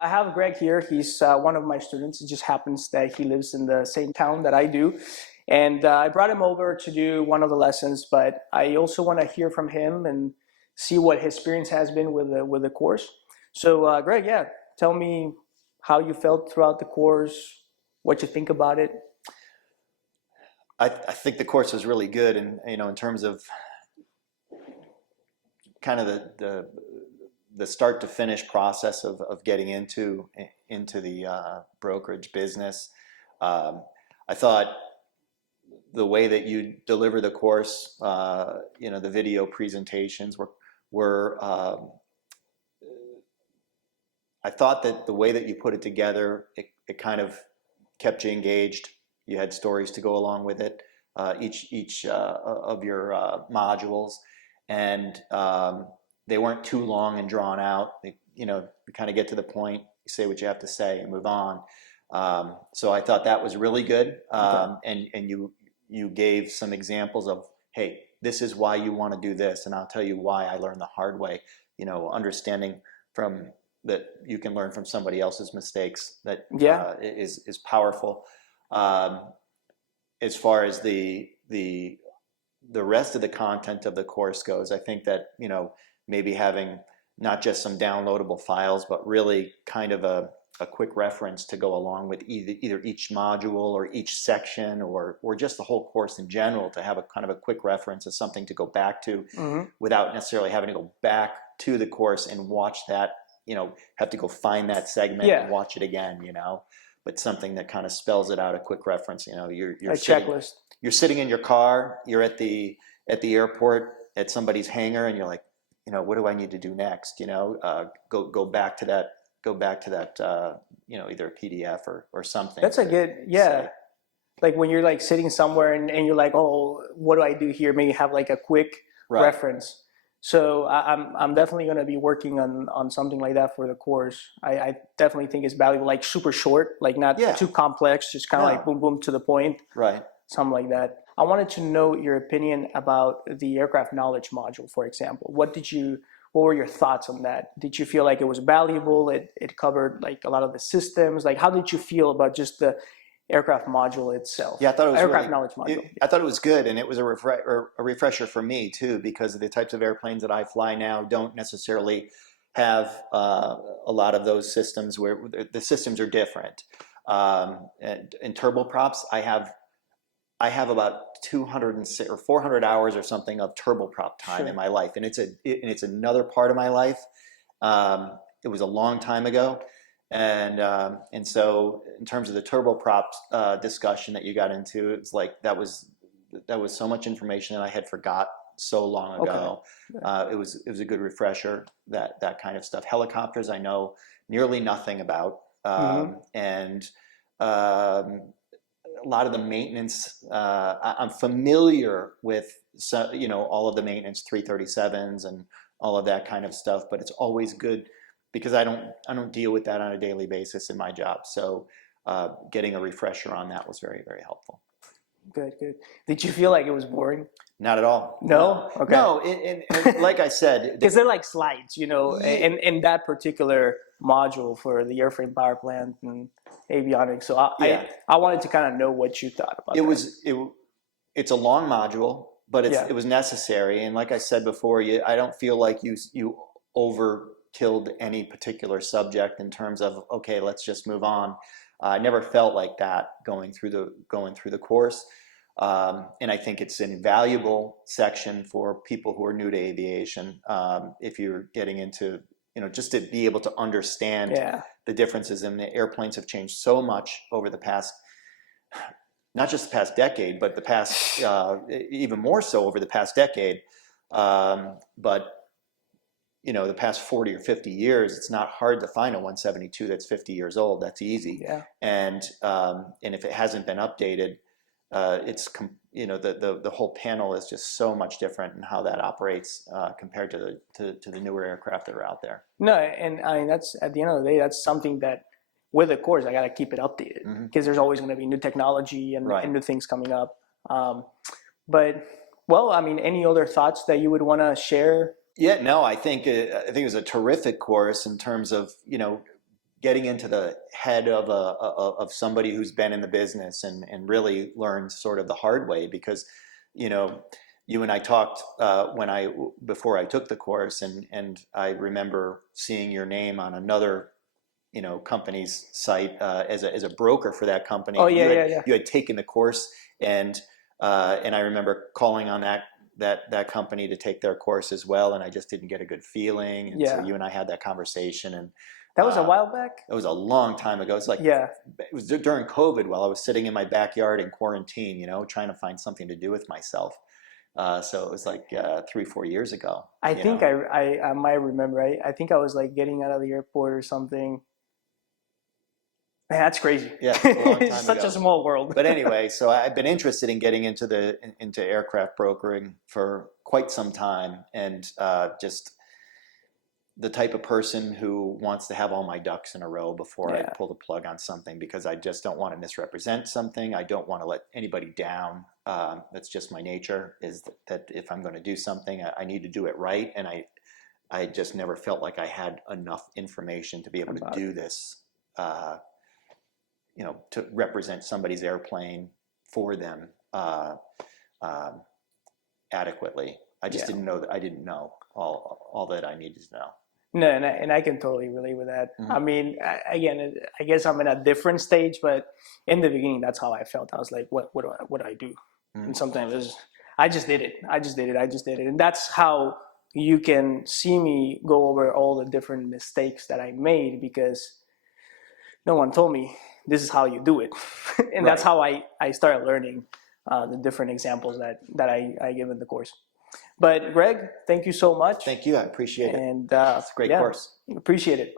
I have Greg here. He's one of my students. It just happens that he lives in the same town that I do. And I brought him over to do one of the lessons, but I also want to hear from him and see what his experience has been with the course. So Greg, yeah, tell me how you felt throughout the course, what you think about it. I think the course was really good, and in terms of kind of the start to finish process of getting into the brokerage business. I thought the way that you deliver the course, the video presentations were I thought that the way that you put it together, it kind of kept you engaged. You had stories to go along with it, each of your modules, and they weren't too long and drawn out. You kind of get to the point, you say what you have to say, and move on. So I thought that was really good, and you gave some examples of, hey, this is why you want to do this, and I'll tell you why I learned the hard way. Understanding that you can learn from somebody else's mistakes that is powerful. As far as the rest of the content of the course goes, I think that maybe having not just some downloadable files, but really kind of a quick reference to go along with either each module or each section or just the whole course in general, to have a kind of a quick reference as something to go back to without necessarily having to go back to the course and watch that, have to go find that segment and watch it again, but something that kind of spells it out, a quick reference. You're a checklist. You're sitting in your car, you're at the airport at somebody's hangar, and you're like, what do I need to do next? Go back to that, either a PDF or something. That's a good, like when you're like sitting somewhere and you're like, oh, what do I do here? Maybe have like a quick reference. So I'm definitely going to be working on something like that for the course. I definitely think it's valuable, like super short, like not too complex, just kind of like boom, boom to the point. Right. Something like that. I wanted to know your opinion about the aircraft knowledge module, for example. What were your thoughts on that? Did you feel like it was valuable? It covered like a lot of the systems. Like, how did you feel about just the aircraft module itself? Yeah, I thought it was aircraft knowledge module. I thought it was good, and it was a refresher for me too, because the types of airplanes that I fly now don't necessarily have a lot of those systems where the systems are different. And in turboprops, I have about 206 or 400 hours or something of turboprop time in my life, and it's another part of my life. It was a long time ago. And so in terms of the turboprop discussion that you got into, it's like that was so much information that I had forgot so long ago. It was a good refresher, that kind of stuff. Helicopters I know nearly nothing about, and a lot of the maintenance I'm familiar with. All of the maintenance 337s and all of that kind of stuff, but it's always good, because I don't deal with that on a daily basis in my job. So getting a refresher on that was very, very helpful. Good. Did you feel like it was boring? Not at all. No? Okay. No, and like I said, because they're like slides, in that particular module for the airframe power plant and avionics. So I wanted to kind of know what you thought about it. It's a long module, but it was necessary. And like I said before, I don't feel like you overkilled any particular subject in terms of, okay, let's just move on. I never felt like that going through the course. And I think it's an invaluable section for people who are new to aviation. If you're getting into, just to be able to understand the differences, and the airplanes have changed so much over the past, not just the past decade, but the past, even more so over the past decade. But the past 40 or 50 years, it's not hard to find a 172 that's 50 years old. That's easy. Yeah. And if it hasn't been updated, the whole panel is just so much different in how that operates compared to the newer aircraft that are out there. No, and I mean, that's, at the end of the day, that's something that with the course I got to keep it updated, because there's always going to be new technology and new things coming up. But well, I mean, any other thoughts that you would want to share? Yeah, no, I think it was a terrific course in terms of getting into the head of somebody who's been in the business and really learned sort of the hard way, because you and I talked before I took the course, and I remember seeing your name on another company's site as a broker for that company. Oh yeah, yeah. You had taken the course, and I remember calling on that company to take their course as well, and I just didn't get a good feeling, and so you and I had that conversation, and that was a while back. it was a long time ago. It's like it was during COVID, while I was sitting in my backyard in quarantine, trying to find something to do with myself. So it was like 3-4 years ago. I think I might remember. I think I was like getting out of the airport or something. Man, that's crazy. Yeah, a long time it's such ago. a small world. But anyway, so I've been interested in getting into aircraft brokering for quite some time, and just the type of person who wants to have all my ducks in a row before I pull the plug on something, because I just don't want to misrepresent something. I don't want to let anybody down. That's just my nature, is that if I'm going to do something, I need to do it right, and I just never felt like I had enough information to be able to do this. To represent somebody's airplane for them adequately. I just didn't know that. I didn't know all that I needed to know. No, and I can totally relate with that. I mean, again, I guess I'm in a different stage, but in the beginning, that's how I felt. I was like, what do I do? And sometimes I just did it. And that's how you can see me go over all the different mistakes that I made, because no one told me this is how you do it. And that's how I started learning the different examples that I give in the course. But Greg, thank you so much. Thank you. I appreciate it. And it's a great course. Appreciate it.